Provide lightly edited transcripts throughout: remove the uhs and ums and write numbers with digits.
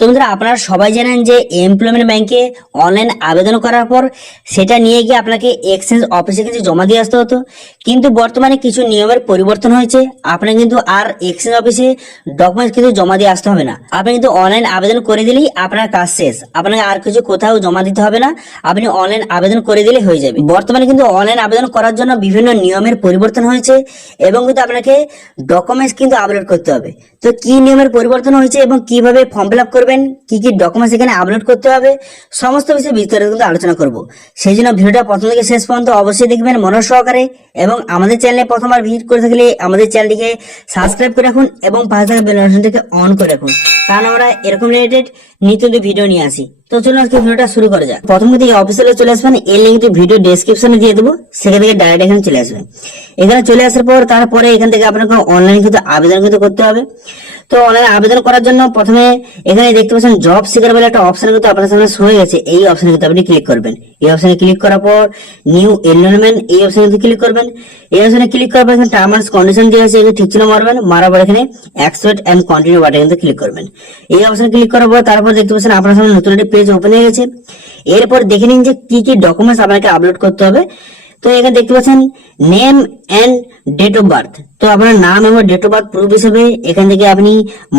তো বন্ধুরা, আপনারা সবাই জানেন যে এমপ্লয়মেন্ট ব্যাংকে অনলাইন আবেদন করার পর সেটা নিয়ে গিয়ে আপনাকে এক্সচেঞ্জ অফিসে কিন্তু জমা দিয়ে আসতে হতো। কিন্তু বর্তমানে কিছু নিয়মের পরিবর্তন হয়েছে। আপনার কিন্তু আর এক্সচেঞ্জ অফিসে ডকুমেন্টস কিন্তু জমা দিয়ে আসতে হবে না। আপনি কিন্তু অনলাইন আবেদন করে দিলেই আপনার কাজ শেষ। আপনাকে আর কিছু কোথাও জমা দিতে হবে না, আপনি অনলাইন আবেদন করে দিলে হয়ে যাবে। বর্তমানে কিন্তু অনলাইন আবেদন করার জন্য বিভিন্ন নিয়মের পরিবর্তন হয়েছে এবং কিন্তু আপনাকে ডকুমেন্টস কিন্তু আপলোড করতে হবে। তো কি নিয়মের পরিবর্তন হয়েছে এবং কিভাবে ফর্ম ফিল আপ করবেন, কি কি ডকুমেন্টস এখানে আপলোড করতে হবে, সমস্ত বিষয়ে বিস্তারিত কিন্তু আলোচনা করব। সেই জন্য ভিডিওটা প্রথম থেকে শেষ পর্যন্ত অবশ্যই দেখবেন মনোযোগ সহকারে। এবং আমাদের চ্যানেলে প্রথমবার ভিজিট করে থাকলে আমাদের চ্যানেলটিকে সাবস্ক্রাইব করে রাখুন এবং পাশে থাকা বেল আইকনটিকে অন করে রাখুন, কারণ আমরা এরকম রিলেটেড নিত্য নতুন ভিডিও নিয়ে আসি। তো চলুন আজকে ভিডিওটা শুরু করা যাক। প্রথম থেকে অফিসিয়ালে চলে আসবেন, এর লিঙ্কটি ভিডিও ডেসক্রিপশনে দিয়ে দেবো, সেখান থেকে ডাইরেক্ট এখানে চলে আসবেন। এখানে চলে আসার পর তারপরে এখান থেকে আপনাকে অনলাইন কিন্তু আবেদন কিন্তু করতে হবে। তো অনলাইন আবেদন করার জন্য প্রথমে এখানে দেখতে পাচ্ছেন জব সিকার বলে একটা অপশন কিন্তু আপনার সামনে শো হয়ে গেছে। এই অপশনে কিন্তু আপনি ক্লিক করবেন। এই অপশনে ক্লিক করার পর নিউ এনরোলমেন্ট এই অপশনে কিন্তু ক্লিক করবেন। এই অপশনে ক্লিক করার পর এখানে টার্মস কন্ডিশন দেওয়া আছে, এগুলো ঠিক ছিল মারবেন। মারার পর এখানে অ্যাকসেপ্ট এন্ড কন্টিনিউ বাটনে কিন্তু ক্লিক করবেন। এই অপশনে ক্লিক করার পর তারপর দেখতে পাচ্ছেন আপনার সামনে নতুন একটা পেজ ওপেন হয়ে গেছে। এরপর দেখে নিন যে কি কি ডকুমেন্টস আপনাকে আপলোড করতে হবে। তো এখানে দেখতে পাচ্ছেন name and date of birth. তো আপনার নাম এবং ডেট অফ বার্থ প্রুফ হিসেবে এখান থেকে আপনি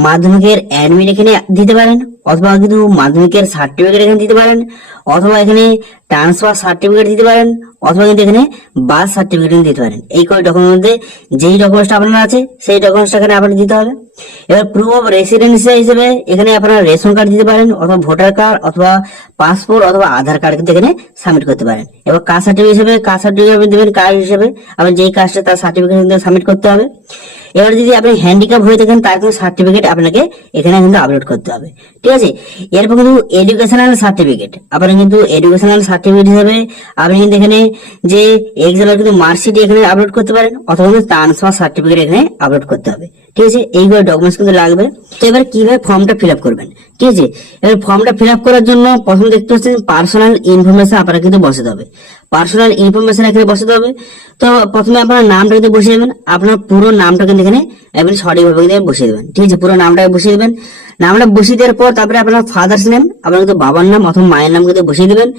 মাধ্যমিকের অ্যাডমিট এখানে দিতে পারেন, অথবা কিন্তু মাধ্যমিকের সার্টিফিকেট এখানে দিতে পারেন, অথবা এখানে ট্রান্সফার সার্টিফিকেট দিতে পারেন, অথবা কিন্তু এখানে বার্থ সার্টিফিকেট দিতে পারেন। এই কয় ডকুমেন্টের মধ্যে যেই ডকুমেন্টসটা আপনার আছে সেই ডকুমেন্টসটা এখানে আপনার দিতে হবে। এবার প্রুফ অফ রেসিডেন্সি হিসেবে এখানে আপনারা রেশন কার্ড দিতে পারেন, অথবা ভোটার কার্ড, অথবা পাসপোর্ট, অথবা আধার কার্ড কিন্তু এখানে সাবমিট করতে পারেন। এবার কাস্ট সার্টিফিকেট হিসেবে কাস্ট সার্টিফিকেট আপনি দেবেন, কার্ড হিসেবে আপনি যেই কাস্টে তার সার্টিফিকেট কিন্তু সাবমিট করতে হবে। এবার যদি আপনি হ্যান্ডিক্যাপ হয়ে থাকেন তার কিন্তু সার্টিফিকেট আপনাকে এখানে কিন্তু আপলোড করতে হবে, ঠিক আছে। এরপর কিন্তু এডুকেশনাল সার্টিফিকেট, আপনারা কিন্তু এডুকেশনাল সার্টিফিকেট হিসেবে আপনি কিন্তু এখানে যে এক্সামের কিন্তু মার্কশিট এখানে আপলোড করতে পারেন, অথবা কিন্তু ট্রান্সফার সার্টিফিকেট এখানে আপলোড করতে হবে, ঠিক আছে। এইগুলো ডকুমেন্টস কিন্তু লাগবে। তো এবার কিভাবে ফর্মটা ফিল আপ করবেন, ঠিক আছে। এবার ফর্মটা ফিল আপ করার জন্য প্রথম দেখতে পাচ্ছেন পার্সোনাল ইনফরমেশন আপনারা কিন্তু বসাতে হবে। পার্সোনাল ইনফরমেশন এখানে বসাতে হবে। তো প্রথমে আপনার নামটা কিন্তু বসিয়ে দেবেন, আপনার পুরো নামটা কিন্তু এখানে আপনি সঠিকভাবে কিন্তু বসিয়ে দেবেন, ঠিক আছে। পুরো নামটা বসিয়ে দেবেন। নামটা বসিয়ে দেওয়ার পর তারপরে আপনার ফাদার্স নেম, আপনার কিন্তু বাবার নাম অথবা মায়ের নাম কিন্তু বসিয়ে দেবেন।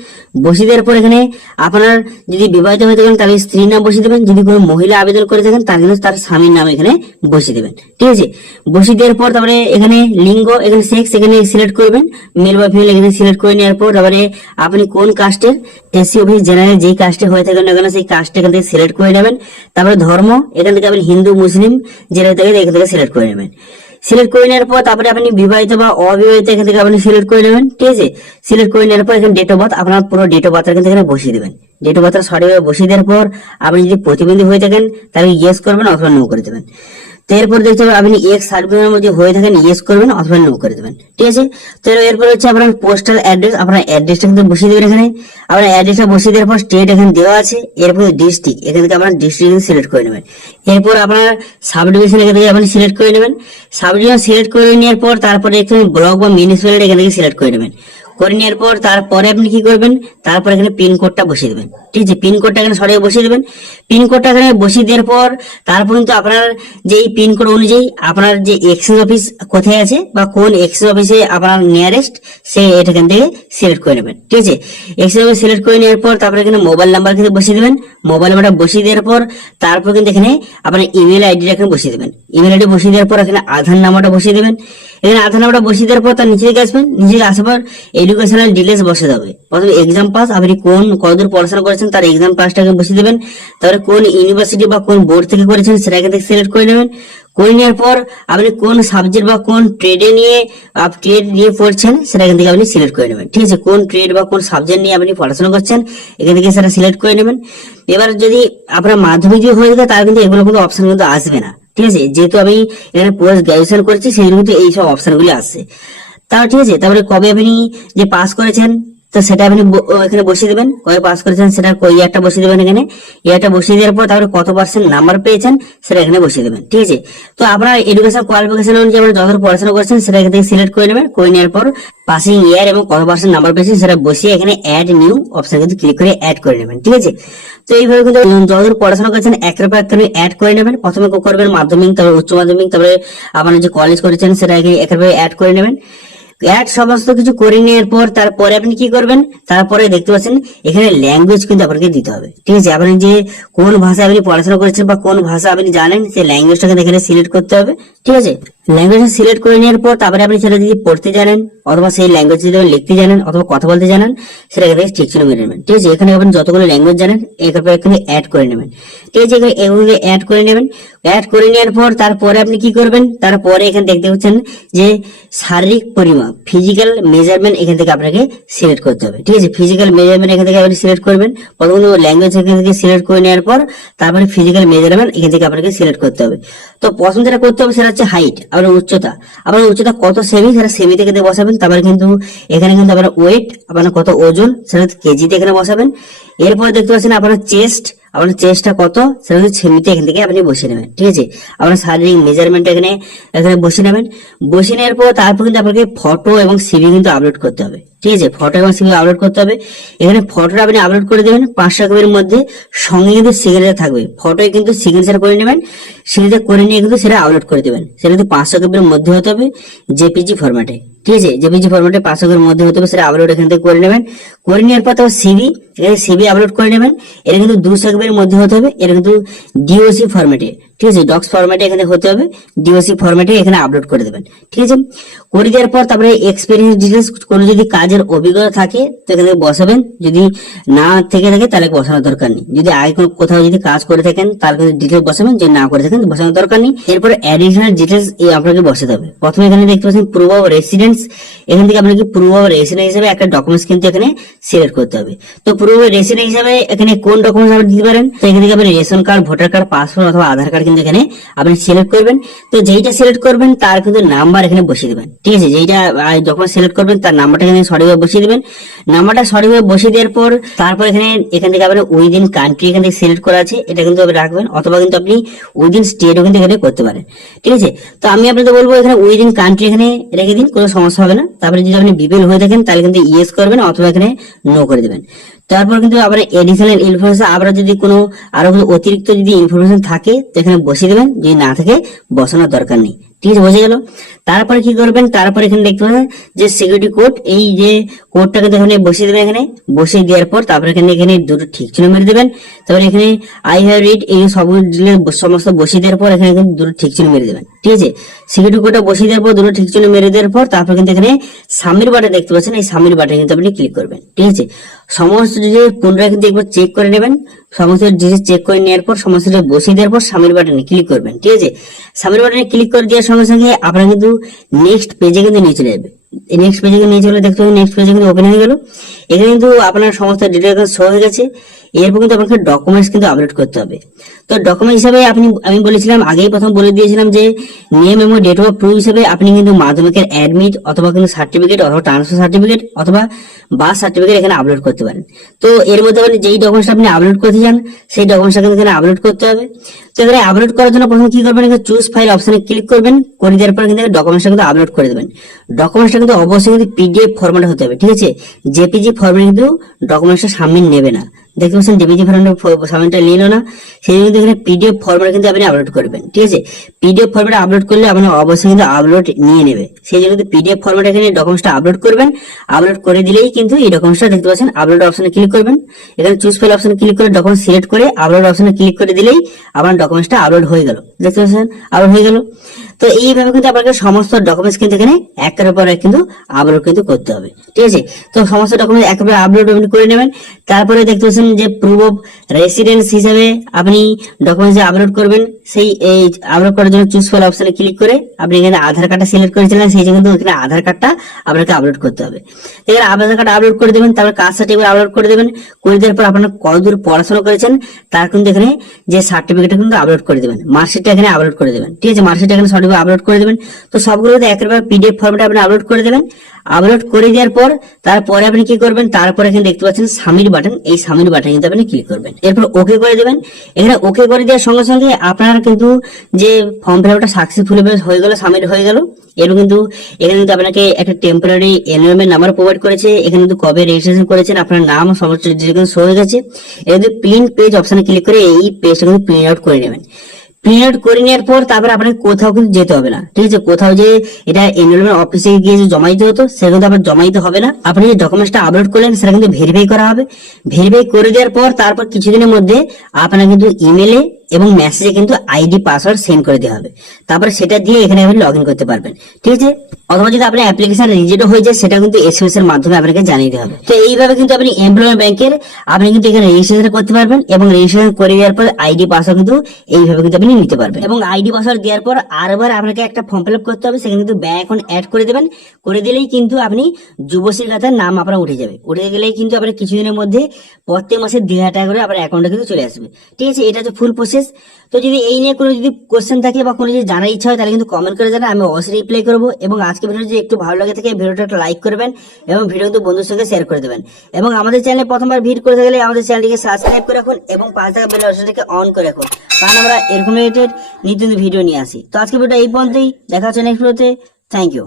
বসিয়ে দেওয়ার পর এখানে আপনার যদি বিবাহিত হয়ে থাকেন তাহলে স্ত্রীর নাম বসিয়ে দেবেন, যদি কোনো মহিলা আবেদন করে থাকেন তাহলে কিন্তু তার স্বামীর নাম এখানে বসিয়ে দেবেন, ঠিক আছে। বসিয়ে দেওয়ার পর তারপরে এখানে লিঙ্গ, এখানে সেক্স এখানে সিলেক্ট করবেন, মেল বা ফিমেল এখানে সিলেক্ট করে নেওয়ার পর তারপরে আপনি কোন কাস্টের, এসসি ওবিসি জেনারেল যেই কাস্টে হয়ে থাকেন না কেন সেই কাস্টে এখান থেকে সিলেক্ট করে নেবেন। তারপরে ধর্ম এখান থেকে আপনি হিন্দু মুসলিম যেটা থেকে এখান থেকে সিলেক্ট করে নেবেন। সিলেক্ট করে নেওয়ার পর তারপরে আপনি বিবাহিত বা অবিবাহিত এখান থেকে আপনি সিলেক্ট করে নেবেন, ঠিক আছে। সিলেক্ট করে নেওয়ার পর এখানে ডেট অফ বার্থ, আপনার পুরো ডেট অফ বার্থ এখানে বসিয়ে দেবেন। ডেট অফ বার্থ সঠিকভাবে বসিয়ে দেওয়ার পর আপনি যদি প্রতিবন্ধী হয়ে থাকেন তাহলে ইয়েস করবেন অথবা নো করে দেবেন। তো এরপর দেখতে হবে আপনি এক্স সার্ভিসের মধ্যে হয়ে থাকেন ইয়েস করবেন অথবা নো করে দেবেন, ঠিক আছে। তো এরপর হচ্ছে আপনার পোস্টাল অ্যাড্রেস, আপনার অ্যাড্রেসটা কিন্তু বসিয়ে দেবেন এখানে। আপনার অ্যাড্রেসটা বসিয়ে দেওয়ার পর স্টেট এখানে দেওয়া আছে, এরপর ডিস্ট্রিক্ট এখান থেকে আপনার ডিস্ট্রিক্ট সিলেক্ট করে নেবেন। এরপর আপনার সাব ডিভিশন এখান থেকে আপনি সিলেক্ট করে নেবেন। সাব ডিভিশন সিলেক্ট করে নেওয়ার পর তারপরে এখানে ব্লক বা মিউনিসিপ্যালিটি এখান থেকে সিলেক্ট করে নেবেন। করে নেওয়ার পর তারপরে আপনি কি করবেন, তারপর এখানে পিনকোডটা বসিয়ে দেবেন, ঠিক আছে। পিনকোডটা এখানে সঠিক বসিয়ে দেবেন। পিনকোডটা এখানে বসিয়ে দেওয়ার পর তারপর কিন্তু আপনার যে এই পিনকোড অনুযায়ী আপনার যে এক্সচেঞ্জ অফিস কোথায় আছে বা কোন এক্সচেঞ্জ অফিসে আপনার নিয়ারেস্ট সে এটা এখান থেকে সিলেক্ট করে নেবেন, ঠিক আছে। এক্সচেঞ্জ অফিস সিলেক্ট করে নেওয়ার পর তারপরে এখানে মোবাইল নাম্বার কিন্তু বসিয়ে দেবেন। মোবাইল নাম্বারটা বসিয়ে দেওয়ার পর তারপর কিন্তু এখানে আপনার ইমেল আইডিটা এখানে বসিয়ে দেবেন। ইমেল আইডি বসিয়ে দেওয়ার পর এখানে আধার নাম্বারটা বসিয়ে দেবেন। এখানে আধার নাম্বারটা বসিয়ে দেওয়ার পর তার নিচে দিকে আসবেন। নিচে আসার পর এডুকেশনাল ডিটেলস বসে যাবে। প্রথমে এক্সাম পাস, আপনি কোন কতদূর পড়াশোনা করেছেন তার এক্সাম পাসটাকে বসিয়ে দেবেন। তারপরে কোন ইউনিভার্সিটি বা কোন বোর্ড থেকে করেছেন সেটা এখান থেকে সিলেক্ট করে নেবেন। করে নেওয়ার পর আপনি কোন সাবজেক্ট বা কোন ট্রেড নিয়ে পড়ছেন সেটা এখান থেকে আপনি সিলেক্ট করে নেবেন, ঠিক আছে। কোন ট্রেড বা কোন সাবজেক্ট নিয়ে আপনি পড়াশোনা করছেন এখান থেকে সেটা সিলেক্ট করে নেবেন। এবার যদি আপনার মাধ্যমিক দিয়ে হয়ে থাকে তাহলে কিন্তু এগুলো কিন্তু অপশন কিন্তু আসবে না, ঠিক আছে। যেহেতু আমি এখানে পোস্ট গ্রাজুয়েশন করেছি সেই কিন্তু এইসব অপশনগুলি আসছে, তাও ঠিক আছে। তারপরে কবে আপনি যে পাস করেছেন তো সেটা আপনি এখানে বসিয়ে দেবেন। কবে পাস করেছেন সেটা ইয়ারটা বসিয়ে দেবেন এখানে। ইয়ারটা বসিয়ে দেওয়ার পর তারপরে কত পার্সেন্ট নাম্বার পেয়েছেন সেটা এখানে বসিয়ে দেবেন, ঠিক আছে। তো আপনার এডুকেশন কোয়ালিফিকেশন অনুযায়ী আপনি যত পড়াশোনা করছেন সেটা এখান থেকে সিলেক্ট করে নেবেন। করে নেওয়ার পর পাসিং ইয়ার এবং কত পার্সেন্ট নাম্বার পেয়েছেন সেটা বসিয়ে এখানে অ্যাড নিউ অপশন কিন্তু ক্লিক করে অ্যাড করে নেবেন, ঠিক আছে। তো এইভাবে কিন্তু যতদূর পড়াশোনা করছেন একের পর এক অ্যাড করে নেবেন। প্রথমে করবেন মাধ্যমিক, তারপরে উচ্চ মাধ্যমিক, তারপরে আপনার যে কলেজ করেছেন সেটা একের পর অ্যাড করে নেবেন। অ্যাড সমস্ত কিছু করে নেওয়ার পর তারপরে আপনি কি করবেন, তারপরে দেখতে পাচ্ছেন এখানে ল্যাঙ্গুয়েজ কিন্তু আপনাকে দিতে হবে। ঠিক আছে, আপনি যে কোন ভাষা আপনি পড়াশোনা করেছেন বা কোন ভাষা আপনি জানেন সেই ল্যাঙ্গুয়েজটাকে এখানে সিলেক্ট করতে হবে। ঠিক আছে, ল্যাঙ্গুয়েজটা সিলেক্ট করে নেওয়ার পর তারপরে আপনি সেটা যদি পড়তে জানেন অথবা সেই ল্যাঙ্গুয়েজ যদি লিখতে জানেন অথবা কথা বলতে জানেন সেটা এখানে ঠিক ছিল মেরে নেবেন। ঠিক আছে, এখানে আপনি যতগুলো ল্যাঙ্গুয়েজ জানেন এখানে অ্যাড করে নেবেন। ঠিক আছে, এগুলো অ্যাড করে নেবেন। অ্যাড করে নেওয়ার পর তারপরে আপনি কি করবেন, তারপরে এখানে দেখতে পাচ্ছেন যে শারীরিক পরিমাপ ফিজিক্যাল মেজারমেন্ট এখান থেকে আপনাকে সিলেক্ট করতে হবে। ঠিক আছে, ফিজিক্যাল মেজারমেন্ট এখান থেকে আপনি সিলেক্ট করবেন। প্রথমত ল্যাঙ্গুয়েজ এখান থেকে সিলেক্ট করে নেওয়ার পর তারপরে ফিজিক্যাল মেজারমেন্ট এখান থেকে আপনাকে সিলেক্ট করতে হবে। তো প্রথম যেটা করতে হবে সেটা হচ্ছে হাইট, আপনার উচ্চতা। আপনার উচ্চতা কত সেমি সেটা সেমিতে এখানে বসাবেন। তারপরে কিন্তু এখানে কিন্তু আপনার ওয়েট, আপনার কত ওজন সেটা কেজিতে এখানে বসাবেন। এরপর দেখতে পাচ্ছেন আপনার আপনার চেস্টটা কত সেটা হচ্ছে সেমিতে এখান থেকে আপনি বসিয়ে নেবেন। ঠিক আছে, আপনার শারীরিক মেজারমেন্ট এখানে বসিয়ে নেবেন। বসিয়ে নেওয়ার পর তারপর কিন্তু আপনাকে ফটো এবং সিভি কিন্তু আপলোড করতে হবে। ঠিক আছে, ফটো এবং সিভি আপলোড করতে হবে। এখানে ফটোটা আপনি আপলোড করে দেবেন 500 কপির মধ্যে, সঙ্গে কিন্তু সিগনেচার থাকবে। ফটোয় কিন্তু সিগনেচার করে নেবেন, সিগনেচার করে নিয়ে কিন্তু সেটা আপলোড করে দেবেন। সেটা কিন্তু 500 কপির মধ্যে হতে হবে, জেপিজি ফরম্যাটে। ঠিক আছে, জেপিজি ফরম্যাটে 500 কপির মধ্যে হতে হবে, সেটা আপলোড এখান থেকে করে নেবেন। করে নেওয়ার পর তারপর সিভি, এখানে সিভি আপলোড করে নেবেন। এটা কিন্তু 200 কপির মধ্যে হতে হবে, এটা কিন্তু ডিওসি ফরম্যাটে। ঠিক আছে, ডক্স ফরম্যাটে এখানে হতে হবে, ডিওসি ফরম্যাটে এখানে আপলোড করে দেবেন। ঠিক আছে, করে দেওয়ার পর তারপরে এক্সপিরিয়েন্স ডিটেলস, কোনো যদি কাজের অভিজ্ঞতা থাকে তো এখানে বসাবেন, যদি না থেকে থাকে তাহলে বসানোর দরকার নেই। যদি আগে কোথাও যদি কাজ করে থাকেন তাহলে কিন্তু ডিটেলস বসাবেন, যদি না করে থাকেন বসানোর দরকার নেই। এরপরে অ্যাডিশনাল ডিটেলস আপনাকে বসাতে হবে। প্রথমে এখানে দেখতে পাচ্ছেন প্রুফ অফ রেসিডেন্স, এখান থেকে আপনাকে প্রুফ অফ রেসিডেন্স হিসেবে একটা ডকুমেন্টস কিন্তু এখানে সিলেক্ট করতে হবে। তো প্রুফ অফ রেসিডেন্স হিসেবে এখানে কোন ডকুমেন্টস আপনি দিতে পারেন, তো এখান থেকে আপনি ration card, voter card, passport অথবা আধার কার্ড কিন্তু এখানে আপনি সিলেক্ট করবেন। তো যেইটা সিলেক্ট করবেন তার কিন্তু নাম্বার এখানে বসিয়ে দেবেন। ঠিক আছে, যেইটা যখন সিলেক্ট করবেন তার নাম্বারটা এখানে সঠিকভাবে বসিয়ে দেবেন। নাম্বারটা সঠিকভাবে বসিয়ে দেওয়ার পর তারপর এখান থেকে আপনি উইদিন কান্ট্রি এখান থেকে সিলেক্ট করা আছে এটা কিন্তু আপনি রাখবেন, অথবা কিন্তু আপনি উইদিন স্টেটও কিন্তু এখানে করতে পারেন। ঠিক আছে, তো আমি আপনাদের বলবো এখানে উইদিন কান্ট্রি এখানে রেখে দিন, কোনো সমস্যা হবে না। তারপরে যদি আপনি বিপিএল হয়ে থাকেন তাহলে কিন্তু ইয়েস করবেন অথবা এখানে নো করে দেবেন। তারপর কিন্তু আবার এডিশনাল ইনফরমেশন, আবার যদি কোনো আরো অতিরিক্ত যদি ইনফরমেশন থাকে তো এখানে বসিয়ে দেবেন, যদি না থাকে বসানোর দরকার নেই। ঠিক আছে, বোঝা গেল। তারপরে কি করবেন, তারপরে এখানে দেখতে পাবেন যে সিকিউরিটি কোড, এই যে কোডটা কিন্তু এখানে বসিয়ে দেবেন। এখানে বসিয়ে দেওয়ার পর তারপরে এখানে দুটো ঠিক চিহ্ন মেরে দেবেন। তারপরে এখানে আই হ্যাভ রিড এই সমস্ত বসিয়ে দেওয়ার পর এখানে কিন্তু দুটো ঠিক চিহ্ন মেরে দেবেন। ঠিক আছে, সিকিউরিটি কোডটা বসিয়ে দেওয়ার পর দুটো ঠিক চিহ্ন মেরে দেওয়ার পর তারপর কিন্তু এখানে সাবমিট বাটন দেখতে পাচ্ছেন, এই সাবমিট বাটনে কিন্তু আপনি ক্লিক করবেন। ঠিক আছে, সমস্ত যে পুনরায় কিন্তু একবার চেক করে নেবেন। সমস্ত ডিটেইলস চেক করে নেওয়ার পর সমস্ত বসিয়ে দেওয়ার পর সাবমিট বাটনে ক্লিক করবেন। ঠিক আছে, সাবমিট বাটনে ক্লিক করে দেওয়ার সঙ্গে সঙ্গে আপনারা কিন্তু নেক্সট পেজে কিন্তু নিয়ে চলে যাবে। নেক্সট পেজে নিয়ে চলে দেখতে পাবেন, নেক্সট পেজে কিন্তু ওপেন হয়ে গেল। এখানে কিন্তু আপনার সমস্ত ডিটেইলস শো হয়ে গেছে। এরপর কিন্তু আপনাকে ডকুমেন্টস কিন্তু আপলোড করতে হবে। তো ডকুমেন্ট হিসাবে আমি বলেছিলাম, আগেই প্রথম বলে দিয়েছিলাম যে নেম এবং ডেট অফ প্রুফ হিসেবে আপনি কিন্তু মাধ্যমিকের অ্যাডমিট অথবা কিন্তু সার্টিফিকেট অথবা ট্রান্সফার সার্টিফিকেট অথবা বার্থ সার্টিফিকেট এখানে আপলোড করতে পারেন। তো এর মধ্যে আপনি যেই ডকুমেন্টস আপনি আপলোড করতে চান সেই ডকুমেন্টসটা কিন্তু এখানে আপলোড করতে হবে। তো এখানে আপলোড করার জন্য প্রথমে কি করবেন, এখানে চুজ ফাইল অপশনে ক্লিক করবেন। করে দেওয়ার পর কিন্তু ডকুমেন্টসটা কিন্তু আপলোড করে দেবেন। ডকুমেন্টসটা কিন্তু অবশ্যই কিন্তু পিডিএফ ফরম্যাটে হতে হবে। ঠিক আছে, জেপিজি ফরম্যাটে কিন্তু ডকুমেন্টসটা সামনে নেবে না। দেখতে পাচ্ছেন জেপিজি ফরম্যাটটা নিল না, সেই জন্য এখানে পিডিএফ ফরম্যাটে কিন্তু আপনি আপলোড করবেন। ঠিক আছে, পিডিএফ ফরম্যাটে আপলোড করলে আপনার অবশ্যই কিন্তু আপলোড নিয়ে নেবে। সেই জন্য পিডিএফ ফরম্যাটে এখানে ডকুমেন্টসটা আপলোড করবেন। আপলোড করে দিলেই কিন্তু এই ডকুমেন্টসটা দেখতে পাচ্ছেন, আপলোড অপশনে ক্লিক করবেন। এখানে চুজ ফাইল অপশনে ক্লিক করে ডকুমেন্ট সিলেক্ট করে আপলোড অপশনে ক্লিক করে দিলেই আপনার ডকুমেন্টসটা আপলোড হয়ে গেল। দেখতে পাচ্ছেন আপলোড হয়ে গেল। তো এইভাবে কিন্তু আপনাকে সমস্ত ডকুমেন্টস কিন্তু এখানে একের পর এক কিন্তু আপলোড কিন্তু করতে হবে। ঠিক আছে, তো সমস্ত ডকুমেন্ট একেবারে আপলোড করে নেবেন। তারপরে দেখতে পাচ্ছেন যে প্রুফ অফ রেসিডেন্স হিসাবে আপনি ডকুমেন্টস আপলোড করবেন। সেই এই আপলোড করার জন্য চুজ ফাইল অপশনে ক্লিক করে আপনি এখানে আধার কার্ডটা সিলেক্ট করেছিলেন, সেই জন্য কিন্তু এখানে আধার কার্ডটা আপনাকে আপলোড করতে হবে। এখানে আধার কার্ড আপলোড করে দেবেন, তারপর কাস্ট সার্টিফিকেট আপলোড করে দেবেন। করে দেওয়ার পর আপনারা কতদূর পড়াশোনা করেছেন তার কিন্তু এখানে যে সার্টিফিকেটটা কিন্তু আপলোড করে দেবেন, মার্কশিটটা এখানে আপলোড করে দেবেন। ঠিক আছে, মার্কশিটটা এখানে সঠিকভাবে আপলোড করে দেবেন। তো সবগুলো একেবারে পিডিএফ ফরম্যাটে আপনি আপলোড করে দেবেন। আপলোড করে দেওয়ার পর তারপরে আপনি কি করবেন, তারপরে এখানে দেখতে পাচ্ছেন সাবমিট বাটন, এই সাবমিট বাটনে কিন্তু আপনি ক্লিক করবেন। এরপর ওকে করে দেবেন। এখানে ওকে করে দেওয়ার সঙ্গে সঙ্গে আপনার কিন্তু যে ফর্ম ফিল আপটা সাকসেসফুল হয়ে গেল, সাবমিট হয়ে গেল। এর কিন্তু এখানে কিন্তু আপনাকে একটা টেম্পোরারি এনরোলমেন্ট নাম্বার প্রোভাইড করেছে। এখানে কিন্তু কবে রেজিস্ট্রেশন করেছেন, আপনার নাম সমস্ত ডিটেইলস শো হয়ে গেছে। এখানে প্রিন্ট পেজ অপশনে ক্লিক করে এই পেজটা কিন্তু প্রিন্ট আউট করে নেবেন। প্রিন্ট আউট করে নেওয়ার পর তারপর আপনাকে কোথাও কিন্তু যেতে হবে না, ঠিক আছে। কোথাও যে এটা এনরোলমেন্ট অফিসে গিয়ে যে জমা দিতে হতো সেটা কিন্তু আবার জমা দিতে হবে না। আপনি যে ডকুমেন্টসটা আপলোড করলেন সেটা কিন্তু ভেরিফাই করা হবে। ভেরিফাই করে দেওয়ার পর তারপর কিছুদিনের মধ্যে আপনার কিন্তু ইমেলে এবং মেসেজে কিন্তু আইডি পাসওয়ার্ড সেন্ড করে দেওয়া হবে। তারপরে সেটা দিয়ে এখানে আপনি লগ ইন করতে পারবেন, ঠিক আছে। অথবা যদি আপনার অ্যাপ্লিকেশন রিজেক্ট হয়ে যায় সেটা কিন্তু এসএমএস এর মাধ্যমে আপনাকে জানিয়ে দেওয়া হবে। তো এইভাবে কিন্তু আপনি এমপ্লয়মেন্ট ব্যাংকের আপনি কিন্তু এখানে রেজিস্ট্রেশন করতে পারবেন এবং রেজিস্ট্রেশন করে দেওয়ার পর আইডি পাসওয়ার্ড কিন্তু এইভাবে কিন্তু আপনি নিতে পারবেন। এবং আইডি পাসওয়ার্ড দেওয়ার পর আরবার আপনাকে একটা ফর্ম ফিল আপ করতে হবে, সেখানে কিন্তু ব্যাংক অ্যাকাউন্ট অ্যাড করে দেবেন। করে দিলেই কিন্তু আপনি যুবশ্রীর খাতার নাম আপনার উঠে যাবে। উঠে গেলেই কিন্তু আপনার কিছুদিনের মধ্যে প্রত্যেক মাসে 2,000 টাকা করে আপনার অ্যাকাউন্টে কিন্তু চলে আসবে, ঠিক আছে। এটা হচ্ছে ফুল প্রসেস। তো যদি এই নিয়ে কোনো যদি কোশ্চেন থাকে বা কোনো যদি জানার ইচ্ছা হয় তাহলে কিন্তু কমেন্ট করে জানান, আমি অবশ্যই রিপ্লাই করবো। এবং আজকে ভিডিও যদি একটু ভালো লাগে থাকে ভিডিওটা একটা লাইক করবেন এবং ভিডিও কিন্তু বন্ধুর সঙ্গে শেয়ার করে দেবেন। এবং আমাদের চ্যানেলে প্রথমবার ভিজিট করে থাকলে আমাদের চ্যানেলটিকে সাবস্ক্রাইব করে রাখুন এবং পাশে থাকা বেল আইকনটাকে অন করে রাখুন, কারণ আমরা এরকম রিলেটেড নিত্য ভিডিও নিয়ে আসি। তো আজকে ভিডিওটা এই পর্যন্তই, দেখা হচ্ছে নেক্সট ভিডিওতে। Thank you.